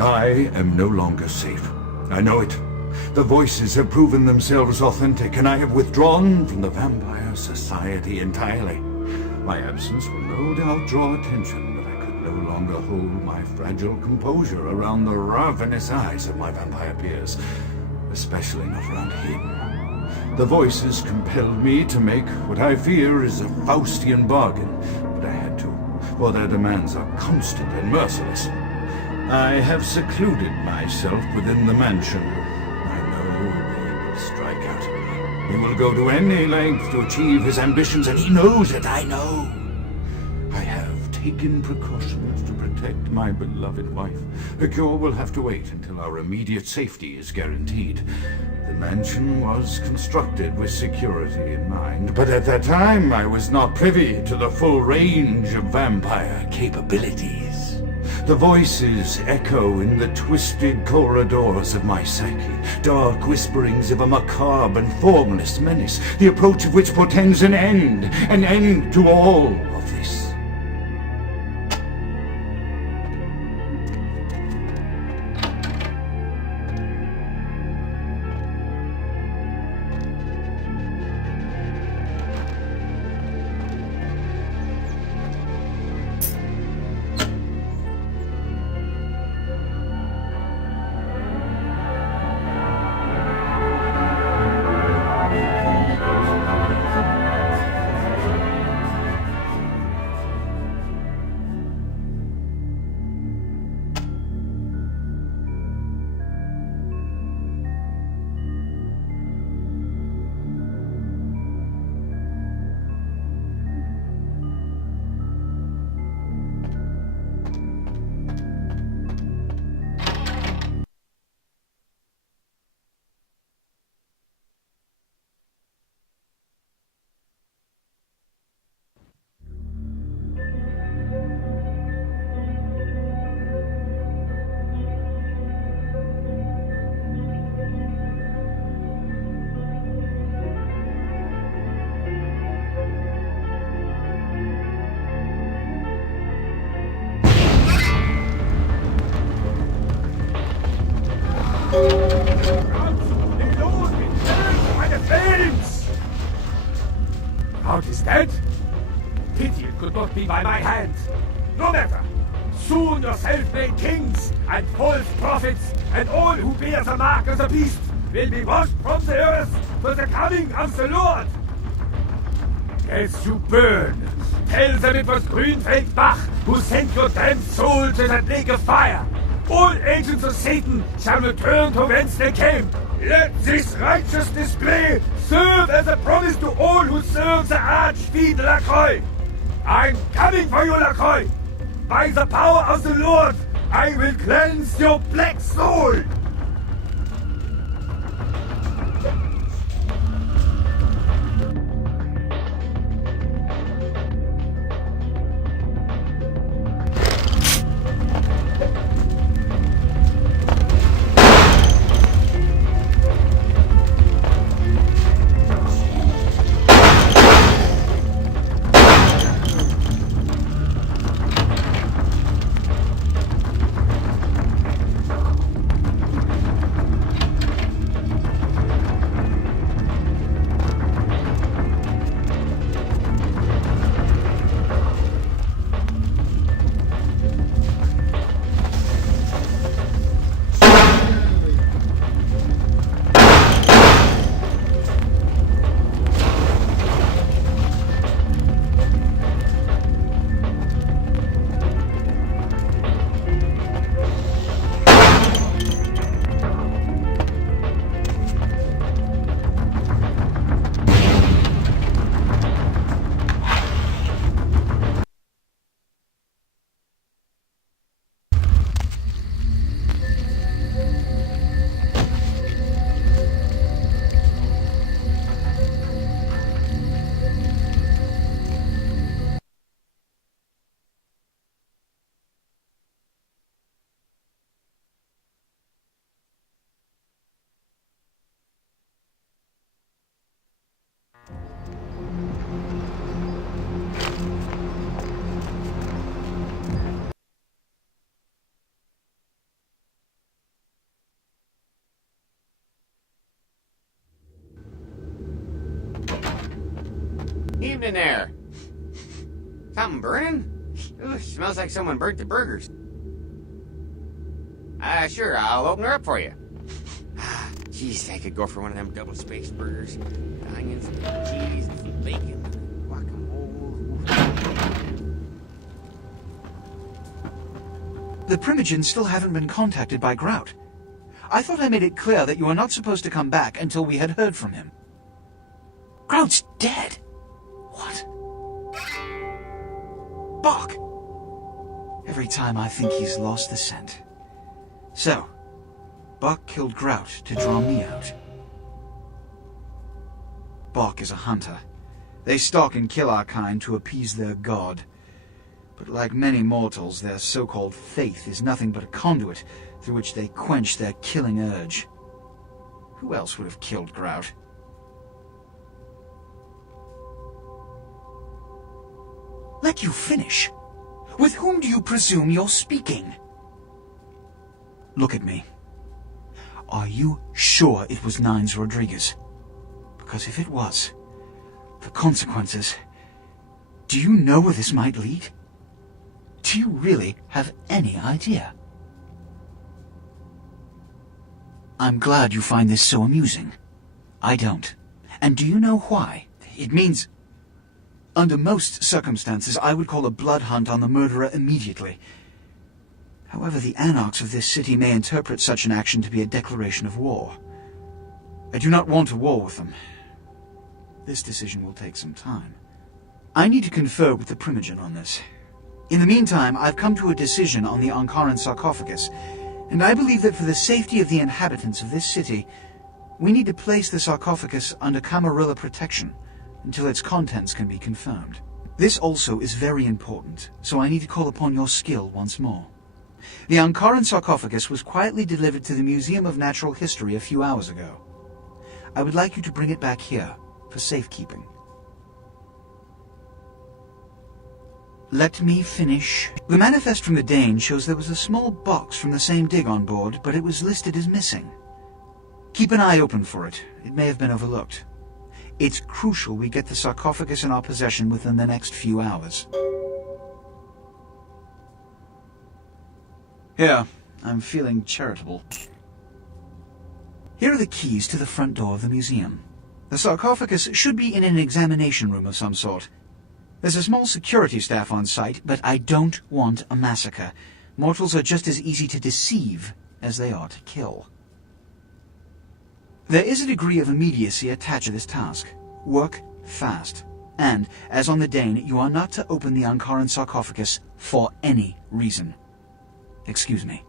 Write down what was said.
I am no longer safe. I know it. The voices have proven themselves authentic, and I have withdrawn from the Vampire Society entirely. My absence will no doubt draw attention, but I could no longer hold my fragile composure around the ravenous eyes of my vampire peers, especially not around him. The voices compelled me to make what I fear is a Faustian bargain, but I had to, for their demands are constant and merciless. I have secluded myself within the mansion. I know he will strike out at me. He will go to any length to achieve his ambitions, and he knows it, I know. I have taken precautions to protect my beloved wife. A cure will have to wait until our immediate safety is guaranteed. The mansion was constructed with security in mind, but at that time I was not privy to the full range of vampire capabilities. The voices echo in the twisted corridors of my psyche, dark whisperings of a macabre and formless menace, the approach of which portends an end to all of this. Count is dead? Pity it could not be by my hand. No matter. Soon your self-made kings and false prophets and all who bear the mark of the beast will be washed from the earth for the coming of the Lord. As you burn, tell them it was Grünfeld Bach who sent your damned soul to that lake of fire. All agents of Satan shall return to whence they came. Let this righteous display serve as a promise to all who serve the Archfiend Lacroix. I'm coming for you, Lacroix. By the power of the Lord, I will cleanse your black soul. evening there. Something burning? Ooh, smells like someone burnt the burgers. Sure, I'll open her up for you. Jeez, I could go for one of them double-spaced burgers. With onions, and cheese, and bacon, guacamole. The Primogens still haven't been contacted by Grout. I thought I made it clear that you are not supposed to come back until we had heard from him. Grout's dead? What? Bok! Every time I think he's lost the scent. So, Bok killed Grout to draw me out. Bok is a hunter. They stalk and kill our kind to appease their god. But like many mortals, their so-called faith is nothing but a conduit through which they quench their killing urge. Who else would have killed Grout? Let you finish. With whom do you presume you're speaking? Look at me. Are you sure it was Nines Rodriguez? Because if it was, the consequences... Do you know where this might lead? Do you really have any idea? I'm glad you find this so amusing. I don't. And do you know why? It means... Under most circumstances, I would call a blood hunt on the murderer immediately. However, the anarchs of this city may interpret such an action to be a declaration of war. I do not want a war with them. This decision will take some time. I need to confer with the Primogen on this. In the meantime, I've come to a decision on the Ankaran sarcophagus, and I believe that for the safety of the inhabitants of this city, we need to place the sarcophagus under Camarilla protection until its contents can be confirmed. This also is very important, so I need to call upon your skill once more. The Ankaran sarcophagus was quietly delivered to the Museum of Natural History a few hours ago. I would like you to bring it back here for safekeeping. Let me finish. The manifest from the Dane shows there was a small box from the same dig on board, but it was listed as missing. Keep an eye open for it. It may have been overlooked. It's crucial we get the sarcophagus in our possession within the next few hours. Here, I'm feeling charitable. Here are the keys to the front door of the museum. The sarcophagus should be in an examination room of some sort. There's a small security staff on site, but I don't want a massacre. Mortals are just as easy to deceive as they are to kill. There is a degree of immediacy attached to this task. Work fast. And, as on the Dane, you are not to open the Ankaran sarcophagus for any reason. Excuse me.